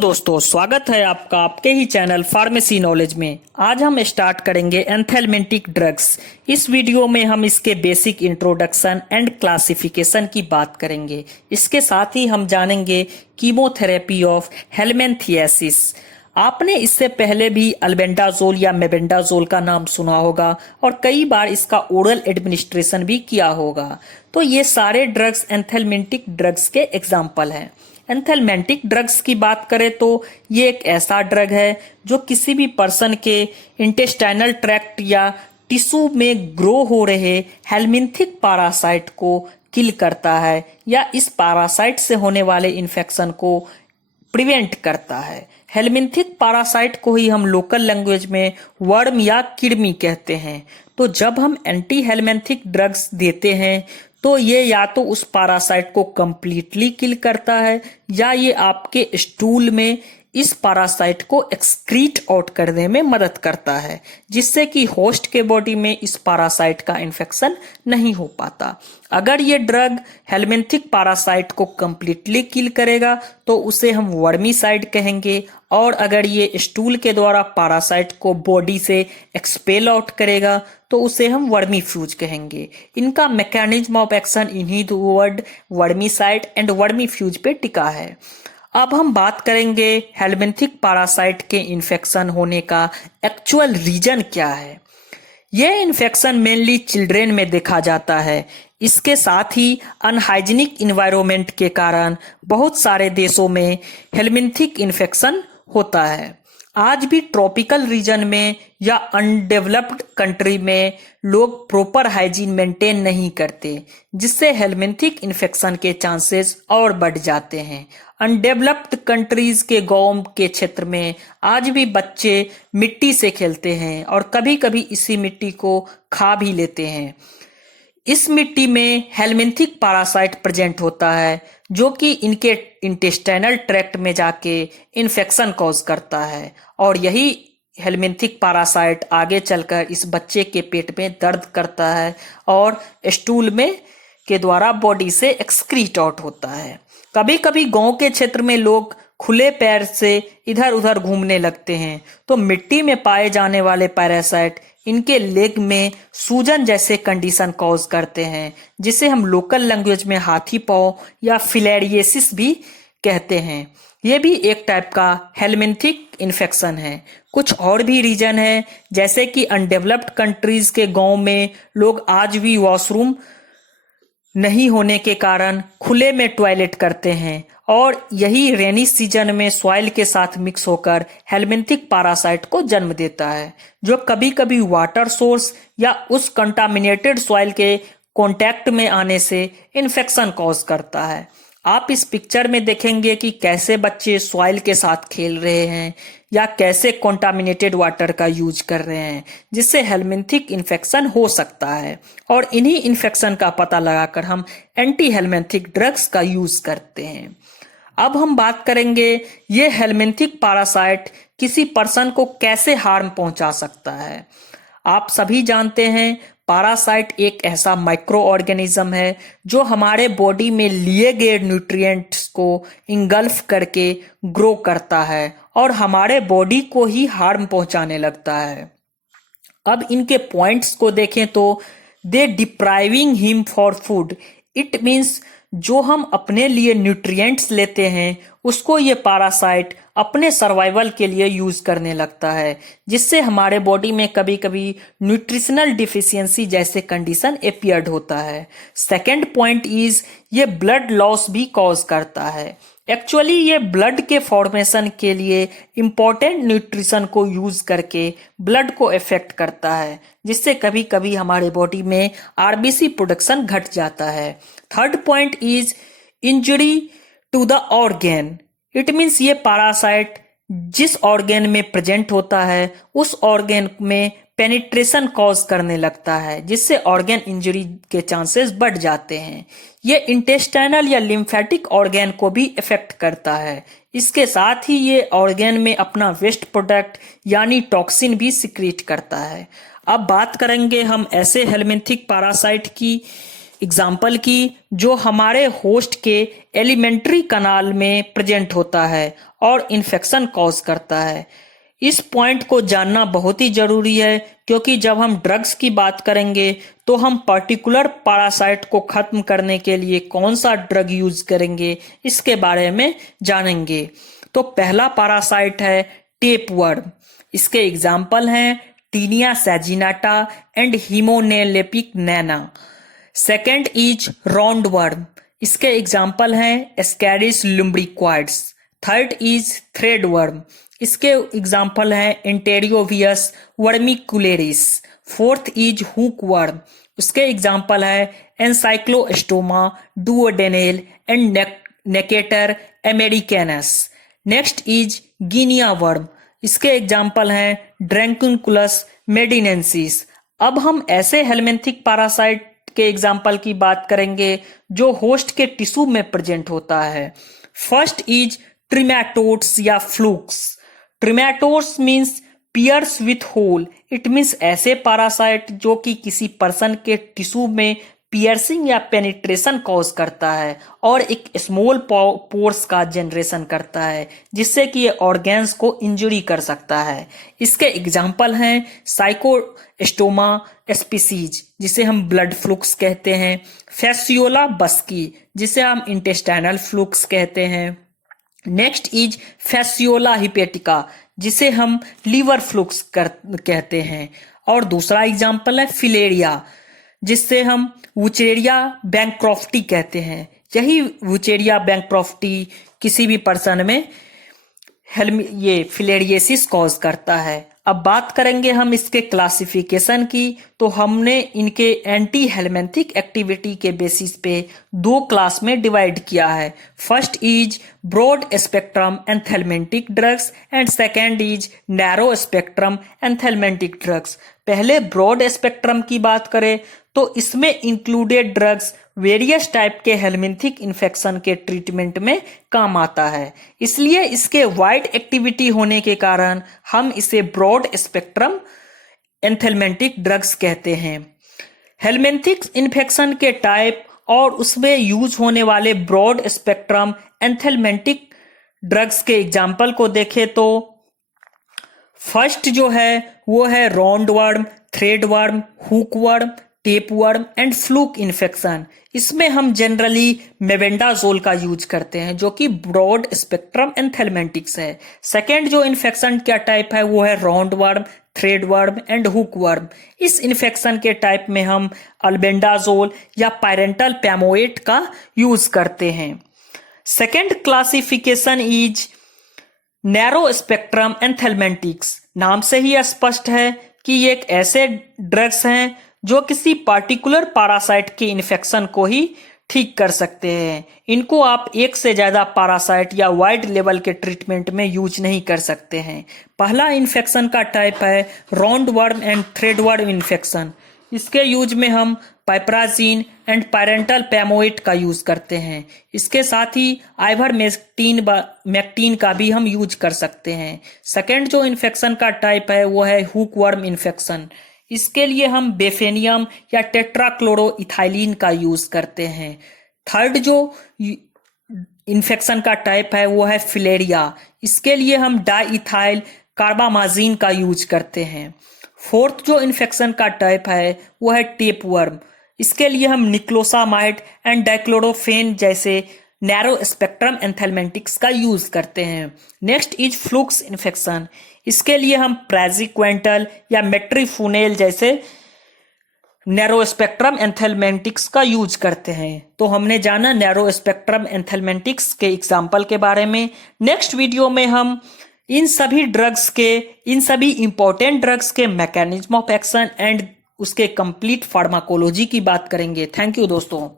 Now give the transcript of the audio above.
दोस्तों, स्वागत है आपका आपके ही चैनल फार्मेसी नॉलेज में। आज हम स्टार्ट करेंगे एंथेलमेंटिक ड्रग्स। इस वीडियो में हम इसके बेसिक इंट्रोडक्शन एंड क्लासिफिकेशन की बात करेंगे। इसके साथ ही हम जानेंगे कीमोथेरेपी ऑफ हेलमेंथियासिस। आपने इससे पहले भी अल्बेंडाजोल या मेबेंडाजोल का नाम सुना होगा और कई बार इसका ओरल एडमिनिस्ट्रेशन भी किया होगा। तो ये सारे ड्रग्स एंथेलमेंटिक ड्रग्स के एग्जाम्पल हैं। एंथेलमेंटिक ड्रग्स की बात करें तो ये एक ऐसा ड्रग है जो किसी भी पर्सन के इंटेस्टाइनल ट्रैक्ट या टिश्यू में ग्रो हो रहे हेलमिंथिक पैरासाइट को किल करता है या इस पैरासाइट से होने वाले इन्फेक्शन को प्रिवेंट करता है। हेलमिंथिक पैरासाइट को ही हम लोकल लैंग्वेज में वर्म या किडमी कहते हैं। तो जब हम एंटी हेलमिंथिक ड्रग्स देते हैं तो ये या तो उस पैरासाइट को कंप्लीटली किल करता है या ये आपके स्टूल में इस पैरासाइट को एक्सक्रीट आउट करने में मदद करता है, जिससे कि होस्ट के बॉडी में इस पैरासाइट का इन्फेक्शन नहीं हो पाता। अगर ये ड्रग हेलमिंथिक पैरासाइट को कंप्लीटली किल करेगा तो उसे हम वर्मीसाइड कहेंगे, और अगर ये स्टूल के द्वारा पैरासाइट को बॉडी से एक्सपेल आउट करेगा तो उसे हम वर्मीफ्यूज कहेंगे। इनका मैकेनिज्म ऑफ एक्शन इन्हीं दो वर्ड वर्मीसाइड एंड वर्मीफ्यूज पे टिका है। अब हम बात करेंगे हेलमिंथिक पैरासाइट के इन्फेक्शन होने का एक्चुअल रीजन क्या है। यह इन्फेक्शन मेनली चिल्ड्रेन में देखा जाता है। इसके साथ ही अनहाइजीनिक इन्वायरमेंट के कारण बहुत सारे देशों में हेलमिंथिक इन्फेक्शन होता है। आज भी ट्रॉपिकल रीजन में या अनडेवलप्ड कंट्री में लोग प्रॉपर हाइजीन मेंटेन नहीं करते, जिससे हेलमिंथिक इन्फेक्शन के चांसेस और बढ़ जाते हैं। अनडेवलप्ड कंट्रीज के गांव के क्षेत्र में आज भी बच्चे मिट्टी से खेलते हैं और कभी कभी इसी मिट्टी को खा भी लेते हैं। इस मिट्टी में हेलमिंथिक पैरासाइट प्रेजेंट होता है जो कि इनके इंटेस्टाइनल ट्रैक्ट में जाके इन्फेक्शन कॉज करता है, और यही हेलमिंथिक पैरासाइट आगे चलकर इस बच्चे के पेट में दर्द करता है और स्टूल में के द्वारा बॉडी से एक्सक्रीट आउट होता है। कभी कभी गांव के क्षेत्र में लोग खुले पैर से इधर उधर घूमने लगते हैं तो मिट्टी में पाए जाने वाले पैरासाइट इनके लेग में सूजन जैसे कंडीशन कॉज करते हैं, जिसे हम लोकल लैंग्वेज में हाथी पाँव या फिलेरियोसिस भी कहते हैं। ये भी एक टाइप का हेलमिंथिक इन्फेक्शन है। कुछ और भी रीजन है, जैसे कि अनडेवलप्ड कंट्रीज के गांव में लोग आज भी वॉशरूम नहीं होने के कारण खुले में टॉयलेट करते हैं, और यही रेनी सीजन में सॉइल के साथ मिक्स होकर हेलमिंथिक पैरासाइट को जन्म देता है, जो कभी कभी वाटर सोर्स या उस कंटामिनेटेड सॉइल के कांटेक्ट में आने से इन्फेक्शन कॉज करता है। आप इस पिक्चर में देखेंगे कि कैसे बच्चे सॉइल के साथ खेल रहे हैं या कैसे कंटामिनेटेड वाटर का यूज कर रहे हैं, जिससे हेलमिंथिक इन्फेक्शन हो सकता है। और इन्हीं इन्फेक्शन का पता लगाकर हम एंटी हेलमिंथिक ड्रग्स का यूज करते हैं। अब हम बात करेंगे ये हेलमिंथिक पैरासाइट किसी पर्सन को कैसे हार्म पहुंचा सकता है। आप सभी जानते हैं पैरासाइट एक ऐसा माइक्रो ऑर्गेनिज्म है जो हमारे बॉडी में लिए गए न्यूट्रिएंट्स को इंगल्फ करके ग्रो करता है और हमारे बॉडी को ही हार्म पहुंचाने लगता है। अब इनके पॉइंट्स को देखें तो they depriving him for food. It means जो हम अपने लिए न्यूट्रिएंट्स लेते हैं उसको ये पैरासाइट अपने सर्वाइवल के लिए यूज करने लगता है, जिससे हमारे बॉडी में कभी कभी न्यूट्रिशनल डिफिशियंसी जैसे कंडीशन अपीयर्ड होता है। सेकेंड पॉइंट इज ये ब्लड लॉस भी कॉज करता है। एक्चुअली ये ब्लड के फॉर्मेशन के लिए इंपॉर्टेंट न्यूट्रिशन को यूज करके ब्लड को इफेक्ट करता है, जिससे कभी कभी हमारे बॉडी में आरबीसी प्रोडक्शन घट जाता है। Third point is injury to the organ. It means ये पैरासाइट जिस ऑर्गेन में प्रेजेंट होता है उस ऑर्गेन में पेनिट्रेशन कॉज करने लगता है, जिससे ऑर्गेन इंजरी के चांसेस बढ़ जाते हैं। ये इंटेस्टाइनल या लिम्फेटिक ऑर्गेन को भी इफेक्ट करता है। इसके साथ ही ये ऑर्गेन में अपना वेस्ट प्रोडक्ट यानी टॉक्सिन भी सिक्रीट करता है। अब बात करेंगे हम ऐसे हेलमिंथिक पैरासाइट की एग्जाम्पल की जो हमारे होस्ट के एलिमेंट्री कनाल में प्रेजेंट होता है और इन्फेक्शन कॉज करता है। इस पॉइंट को जानना बहुत ही जरूरी है क्योंकि जब हम ड्रग्स की बात करेंगे तो हम पर्टिकुलर पैरासाइट को खत्म करने के लिए कौन सा ड्रग यूज करेंगे इसके बारे में जानेंगे। तो पहला पैरासाइट है टेपवर्म। इसके एग्जाम्पल हैं Taenia saginata and Hymenolepis nana. Second is roundworm. इसके एग्जाम्पल हैं Ascaris lumbricoides. Third is threadworm. इसके एग्जाम्पल हैं Enterobius vermicularis. Fourth is hookworm. उसके एग्जाम्पल है Ancylostoma duodenale and Necator americanus. Next is guinea worm. इसके example हैं Dracunculus मेडिनेंसिस। अब हम ऐसे हेलमिंथिक पैरासाइट के एग्जाम्पल की बात करेंगे जो होस्ट के टिश्यू में प्रेजेंट होता है। फर्स्ट इज ट्रिमेटोड्स या flukes. Trematodes means pierce with hole. It means ऐसे पैरासाइट जो कि किसी पर्सन के टिश्यू में पियर्सिंग या पेनिट्रेशन कॉज करता है और एक स्मॉल पोर्स का जनरेशन करता है जिससे कि ये ऑर्गेन्स को इंजुरी कर सकता है। इसके एग्जाम्पल हैं साइकोस्टोमा स्पीसीज जिसे हम ब्लड फ्लूक्स कहते हैं, फैसियोला बस्की जिसे हम इंटेस्टाइनल फ्लूक्स कहते हैं। नेक्स्ट इज फैसियोला हिपेटिका जिसे हम लीवर फ्लूक्स कहते हैं। और दूसरा एग्जाम्पल है फिलेरिया जिससे हम वुचेरिया बैंक्रॉफ्टी कहते हैं। यही वुचेरिया बैंक्रॉफ्टी किसी भी पर्सन में ये फिलेरियोसिस कॉज करता है। अब बात करेंगे हम इसके क्लासिफिकेशन की। तो हमने इनके एंटी हेलमिंथिक एक्टिविटी के बेसिस पे दो क्लास में डिवाइड किया है। First is broad spectrum anthelmintic drugs and second is narrow spectrum anthelmintic drugs. पहले ब्रॉड स्पेक्ट्रम की बात करें तो इसमें इंक्लूडेड ड्रग्स वेरियस टाइप के हेलमिंथिक इन्फेक्शन के ट्रीटमेंट में काम आता है, इसलिए इसके वाइड एक्टिविटी होने के कारण हम इसे ब्रॉड स्पेक्ट्रम एंथेलमेंटिक ड्रग्स कहते हैं। हेलमिंथिक इन्फेक्शन के टाइप और उसमें यूज होने वाले ब्रॉड स्पेक्ट्रम एंथेलमेंटिक ड्रग्स के एग्जाम्पल को देखें तो फर्स्ट जो है वो है roundworm, threadworm, hookworm, tapeworm and fluke infection. इसमें हम जनरली मेबेंडाजोल का यूज करते हैं जो कि ब्रॉड स्पेक्ट्रम एंथेलमेंटिक्स है। सेकेंड जो इन्फेक्शन का टाइप है वो है राउंडवर्म, थ्रेडवर्म एंड हुकवर्म। इस इन्फेक्शन के टाइप में हम अल्बेंडाजोल या पायरेंटल पैमोएट का यूज करते हैं। Second classification is narrow spectrum anthelmintics. नाम से ही स्पष्ट है कि ये एक ऐसे ड्रग्स हैं जो किसी पार्टिकुलर पैरासाइट के इन्फेक्शन को ही ठीक कर सकते हैं। इनको आप एक से ज़्यादा पैरासाइट या वाइड लेवल के ट्रीटमेंट में यूज नहीं कर सकते हैं। पहला इन्फेक्शन का टाइप है राउंडवर्म एंड थ्रेडवर्म इन्फेक्शन। इसके यूज में हम पाइपराजीन एंड पायरेंटल पैमोएट का यूज करते हैं। इसके साथ ही आइवरमेक्टिन का भी हम यूज कर सकते हैं। सेकेंड जो इन्फेक्शन का टाइप है वो है हुकवर्म इन्फेक्शन। इसके लिए हम बेफेनियम या टेट्राक्लोरोइथाइलिन का यूज करते हैं। थर्ड जो इन्फेक्शन का टाइप है वो है फिलेरिया। इसके लिए हम डाइथाइल कार्बामाजिन का यूज करते हैं। फोर्थ जो इन्फेक्शन का टाइप है वो है टेपवर्म। इसके लिए हम निक्लोसामाइड एंड डाइक्लोरोफेन जैसे नैरो स्पेक्ट्रम एंथेलमेंटिक्स का यूज करते हैं। Next is flukes infection. इसके लिए हम प्राजिक्वेंटल या मेट्रिफुनेल जैसे नैरो स्पेक्ट्रम एंथेलमेंटिक्स का यूज करते हैं। तो हमने जाना नैरो स्पेक्ट्रम एंथेलमेंटिक्स के एग्जाम्पल के बारे में। नेक्स्ट वीडियो में हम इन सभी इंपॉर्टेंट ड्रग्स के मैकेनिज्म ऑफ एक्शन एंड उसके कंप्लीट फार्माकोलॉजी की बात करेंगे। थैंक यू दोस्तों।